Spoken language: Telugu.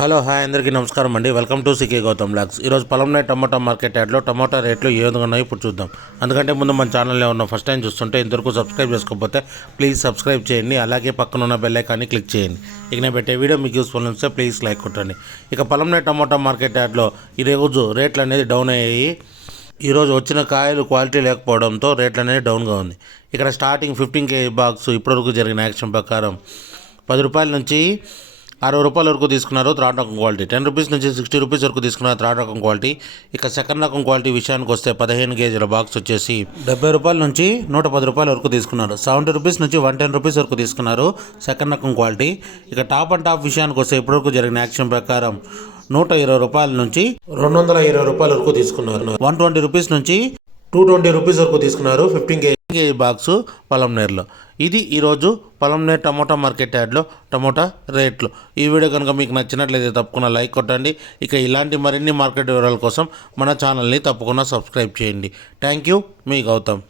హలో హాయ్ అందరికీ నమస్కారం అండి. Welcome to C K Gautam blogs. ఈరోజు పొలంనే టమాటా మార్కెట్ యార్డ్లో టమాటా రేట్లు ఏ విధంగా ఉన్నాయో ఇప్పుడు చూద్దాం. అందుకంటే ముందు మన ఛానల్లో ఉన్న ఫస్ట్ టైం చూస్తుంటే ఇంతవరకు సబ్స్క్రైబ్ చేసుకోకపోతే ప్లీజ్ సబ్స్క్రైబ్ చేయండి. అలాగే పక్కన ఉన్న బెల్ ఐకాన్ని క్లిక్ చేయండి. ఇక నేను పెట్టే వీడియో మీకు యూస్ఫుల్ అనిపిస్తే ప్లీజ్ లైక్ కొట్టండి. ఇక పొలంనే టమాటా మార్కెట్ యార్డ్లో ఈరోజు రేట్లు అనేది డౌన్ అయ్యాయి. ఈరోజు వచ్చిన కాయలు క్వాలిటీ లేకపోవడంతో రేట్లు అనేది డౌన్గా ఉంది. ఇక్కడ స్టార్టింగ్ 15 kg బాక్స్ ఇప్పటివరకు జరిగిన యాక్షన్ ప్రకారం 10 రూపాయల నుంచి 60 రూపాయల వరకు తీసుకున్నారు థర్డ్ రకం క్వాలిటీ. 10 రూపీస్ నుంచి 60 రూపీస్ వరకు తీసుకున్నారు థర్డ్ రకం క్వాలిటీ. ఇక సెకండ్ రకం క్వాలిటీ విషయానికి వస్తే 15 kgల బాక్స్ వచ్చేసి 70 రూపాయల నుంచి 110 రూపాయల వరకు తీసుకున్నారు. 70 రూపీస్ నుంచి 110 రూపీస్ వరకు తీసుకున్నారు సెకండ్ రకం క్వాలిటీ. ఇక టాప్ అండ్ టాప్ విషయానికి వస్తే ఇప్పటివరకు జరిగిన యాక్షన్ ప్రకారం 120 రూపాయల నుంచి 220 రూపాయల వరకు తీసుకున్నారు. 120 రూపీస్ నుంచి 220 రూపీస్ వరకు తీసుకున్నారు 15 kg బాక్సు పొలంనేరులో. ఇది ఈరోజు పొలంనేరు టమోటా మార్కెట్ యార్డ్లో టమోటా రేట్లు. ఈ వీడియో కనుక మీకు నచ్చినట్లయితే తప్పకుండా లైక్ కొట్టండి. ఇక ఇలాంటి మరిన్ని మార్కెట్ వివరాల కోసం మన ఛానల్ని తప్పకుండా సబ్స్క్రైబ్ చేయండి. థ్యాంక్ యూ, మీ గౌతమ్.